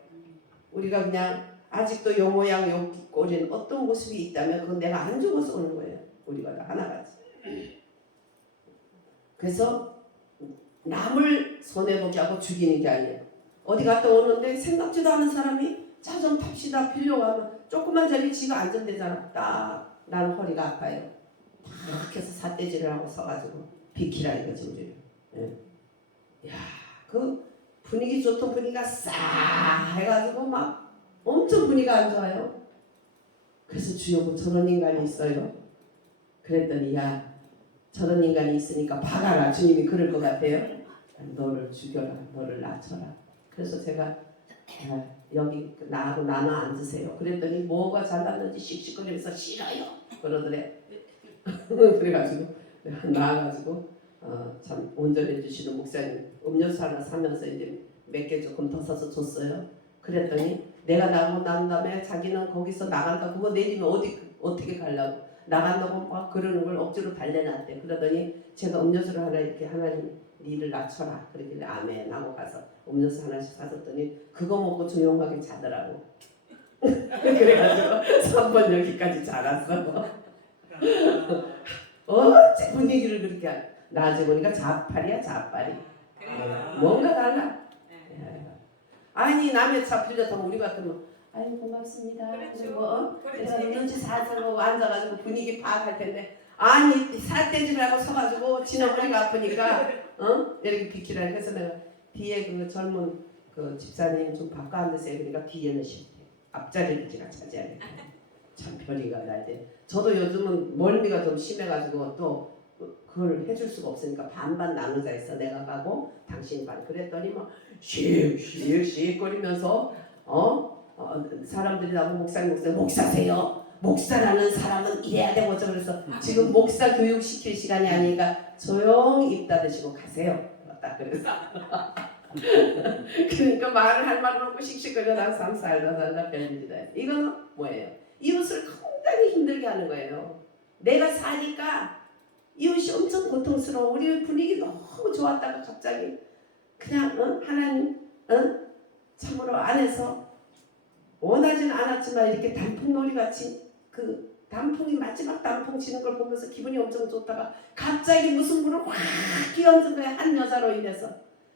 우리가 그냥 아직도 요 모양 요 꼴인 어떤 모습이 있다면 그건 내가 안 죽어서 오는 거예요. 우리가 다 하나같이. 그래서 남을 손해보게 하고 죽이는 게 아니에요. 어디 갔다 오는데 생각지도 않은 사람이 자 좀 탑시다 빌려고 하면 조금만 자리 지가 안전되잖아. 딱 나는 허리가 아파요. 딱 해서 삿대질을 하고 서가지고 비키라 이거지 우리를. 예. 야, 그 분위기 좋던 분위기가 싹 해가지고 막 엄청 분위기가 안 좋아요. 그래서 주여 뭐 저런 인간이 있어요. 그랬더니 야 저런 인간이 있으니까 박아라. 주님이 그럴 것 같아요. 너를 죽여라. 너를 낮춰라. 그래서 제가 여기 나하고 나눠 앉으세요. 그랬더니 뭐가 잘났는지 씩씩거리면서 싫어요. 그러더래. 그래가지고 내가 나와가지고 참 온전해 주시는 목사님 음료수 하나 사면서 이제 몇 개 조금 더 사서 줬어요. 그랬더니 내가 나가고 난 다음에 자기는 거기서 나간다. 그거 내리면 어떻게 가려고 나간다고 막 그러는 걸 억지로 달래놨대. 그러더니 제가 음료수를 하나 이렇게 하나님 니를 낮춰라 그러길래 아멘 하고 가서 음료수 하나씩 사줬더니 그거 먹고 조용하게 자더라고. 그래가지고 3번 여기까지 자랐어. 어째 분위기를 그렇게 나중에 보니까 자팔이야 자팔이. 뭔가 달라. 아니 남의 차 빌렸다면 우리 같으면 아유 고맙습니다. 그리고 그래서 눈치 살살 보고 앉아가지고 분위기 파악할 텐데 아니 살떼질하고 서가지고 지나머리가 아프니까 이렇게 비키라. 그래서 내가 뒤에 그 젊은 그 집사님 좀 바꿔 앉으세요. 그러니까 뒤에는 싫대. 앞자리를 제가 차지하게. 참 별이가 나지. 저도 요즘은 멀미가 좀 심해가지고 또 그걸 해줄 수가 없으니까 반반 나누자 했어. 내가 가고 당신 반. 그랬더니 막 씩씩 거리면서 사람들이 나보고 목사세요. 목사라는 사람은 이래야 되고 저 그래서 지금 목사 교육 시킬 시간이 아니니까 조용히 입 닫으시고 가세요. 딱 그래서 그러니까 말을 할 말은 없고 씩씩거려 난 삶 살다 별일이다. 이거는 뭐예요? 이웃을 굉장히 힘들게 하는 거예요. 내가 사니까 이웃이 엄청 고통스러워. 우리 분위기 너무 좋았다가 갑자기 그냥 하나님 참으로 안에서 원하지는 않았지만 이렇게 단풍놀이 같이 그 단풍이 마지막 단풍 치는 걸 보면서 기분이 엄청 좋다가 갑자기 무슨 불을 확 끼얹은 거야. 한 여자로 인해서.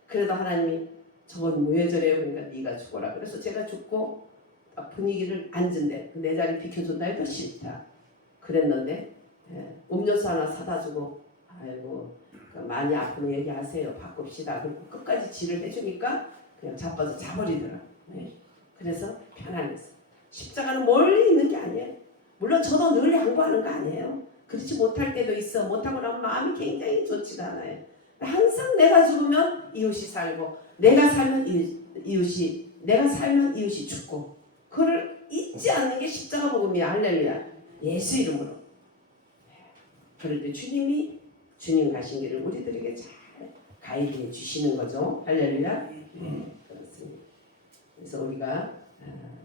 그래도 하나님이 저건 왜 저래요? 그러니까 네가 죽어라. 그래서 제가 죽고 분위기를 앉은데 내 자리 비켜준다 해도 싫다. 그랬는데 음료수 하나 사다 주고 아이고 많이 아프면 얘기하세요. 바꿉시다. 그리고 끝까지 지를 해주니까 그냥 자빠져 자버리더라. 그래서 편안했어. 십자가는 멀리 있는 게 아니에요. 물론 저도 늘 양보하는 거 아니에요. 그렇지 못할 때도 있어. 못하고 나면 마음이 굉장히 좋지가 않아요. 항상 내가 죽으면 이웃이 살고 내가 살면 이웃이 죽고 그걸 잊지 않는 게 십자가 복음이야. 할렐루야. 예수 이름으로. 그럴 때 주님이 주님 가신 길을 우리들에게 잘 가이드해 주시는 거죠. 할렐루야. 그렇습니다. 그래서 우리가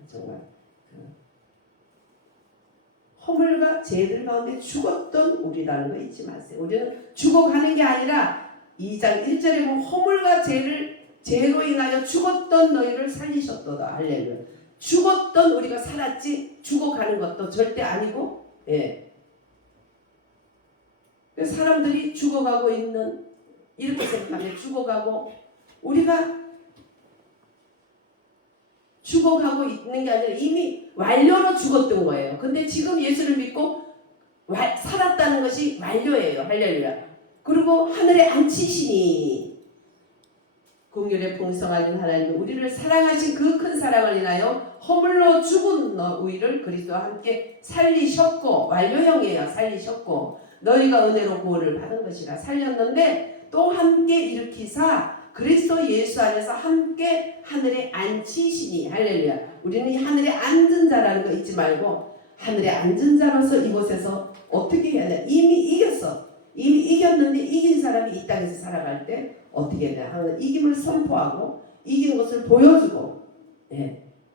정말 허물과 죄들 가운데 죽었던 우리라는 거 잊지 마세요. 우리는 죽어가는 게 아니라 2장 1절에 보면 허물과 죄로 인하여 죽었던 너희를 살리셨도다. 할렐루야. 죽었던 우리가 살았지 죽어가는 것도 절대 아니고 사람들이 죽어가고 있는 이렇게 생각하면 죽어가고 우리가 죽어가고 있는 게 아니라 이미 완료로 죽었던 거예요. 근데 지금 예수를 믿고 살았다는 것이 완료예요. 할렐루야. 그리고 하늘에 앉히시니 긍휼에 풍성하신 하나님은 우리를 사랑하신 그 큰 사랑을 인하여 허물로 죽은 너희를 그리스도와 함께 살리셨고 완료형이에요. 살리셨고 너희가 은혜로 구원을 받은 것이라 살렸는데 또 함께 일으키사 그리스도 예수 안에서 함께 하늘에 앉히시니 할렐루야. 우리는 이 하늘에 앉은 자라는 거 잊지 말고 하늘에 앉은 자로서 이곳에서 어떻게 해야 돼? 이미 이겼어. 이미 이겼는데 이긴 사람이 이 땅에서 살아갈 때 어떻게 해야 돼? 하는 이김을 선포하고 이기는 것을 보여주고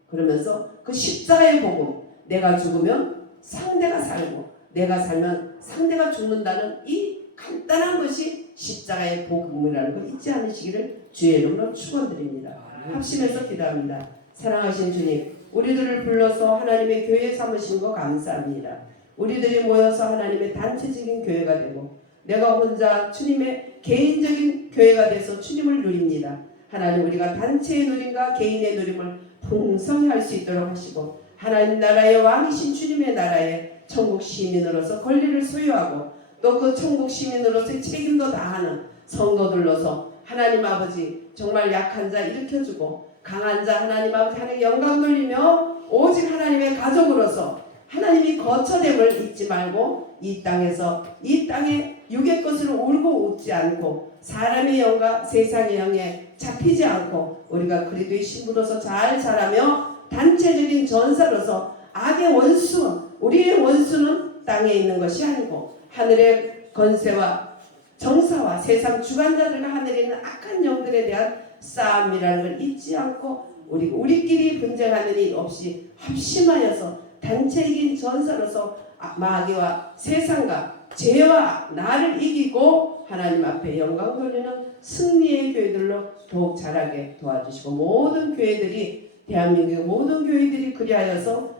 그러면서 그 십자가의 복음 내가 죽으면 상대가 살고 내가 살면 상대가 죽는다는 이 간단한 것이 십자가의 복음이라는 걸 잊지 않으시기를 주의 이름으로 축원드립니다. 합심해서 기도합니다. 사랑하신 주님, 우리들을 불러서 하나님의 교회 삼으신 거 감사합니다. 우리들이 모여서 하나님의 단체적인 교회가 되고 내가 혼자 주님의 개인적인 교회가 돼서 주님을 누립니다. 하나님 우리가 단체의 누림과 개인의 누림을 풍성히 할 수 있도록 하시고 하나님 나라의 왕이신 주님의 나라에 천국 시민으로서 권리를 소유하고 또 그 천국 시민으로서의 책임도 다하는 성도들로서 하나님 아버지 정말 약한 자 일으켜주고 강한 자 하나님 아버지 하나님께 영광 돌리며 오직 하나님의 가족으로서 하나님이 거처됨을 잊지 말고 이 땅에 육의 것으로 울고 웃지 않고 사람의 영과 세상의 영에 잡히지 않고 우리가 그리스도의 신부로서 잘 자라며 단체적인 전사로서 악의 원수 우리의 원수는 땅에 있는 것이 아니고 하늘의 권세와 정사와 세상 주관자들과 하늘에 있는 악한 영들에 대한 싸움이라는 걸 잊지 않고 우리끼리 분쟁하는 일 없이 합심하여서 단체적인 전사로서 마귀와 세상과 죄와 나를 이기고 하나님 앞에 영광 돌리는 승리의 교회들로 더욱 자라게 도와주시고 모든 교회들이 대한민국 모든 교회들이 그리하여서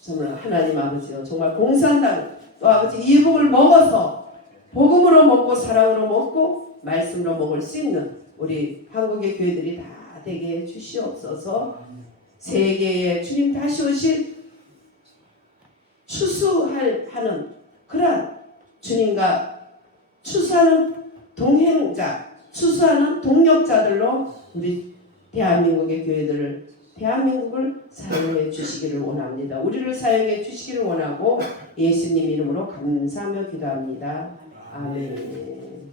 정말 하나님 아버지요 정말 공산당 또 아버지 이 복을 먹어서 복음으로 먹고 사랑으로 먹고 말씀으로 먹을 수 있는 우리 한국의 교회들이 다 되게 해주시옵소서. 세계에 주님 다시 오실 추수하는 그런 주님과 추수하는 동행자 추수하는 동력자들로 우리 대한민국을 사용해 주시기를 원합니다. 우리를 사용해 주시기를 원하고 예수님 이름으로 감사하며 기도합니다. 아멘.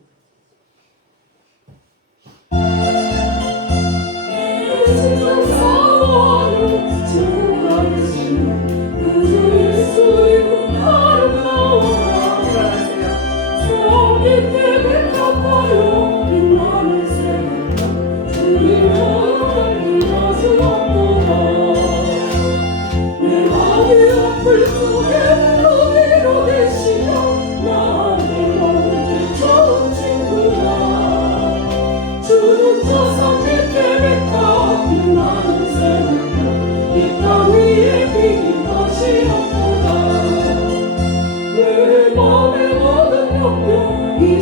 내 맘에 모든 영광 이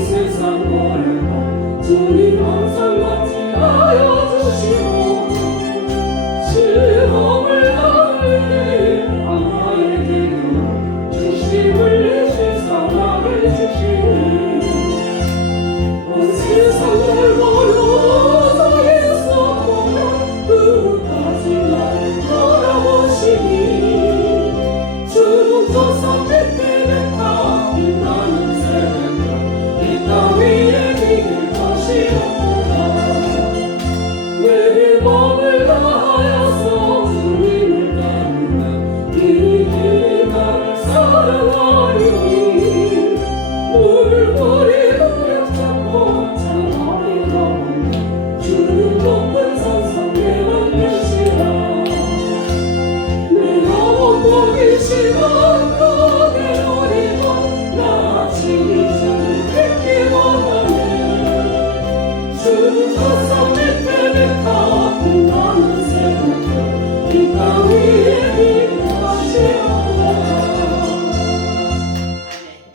너 위에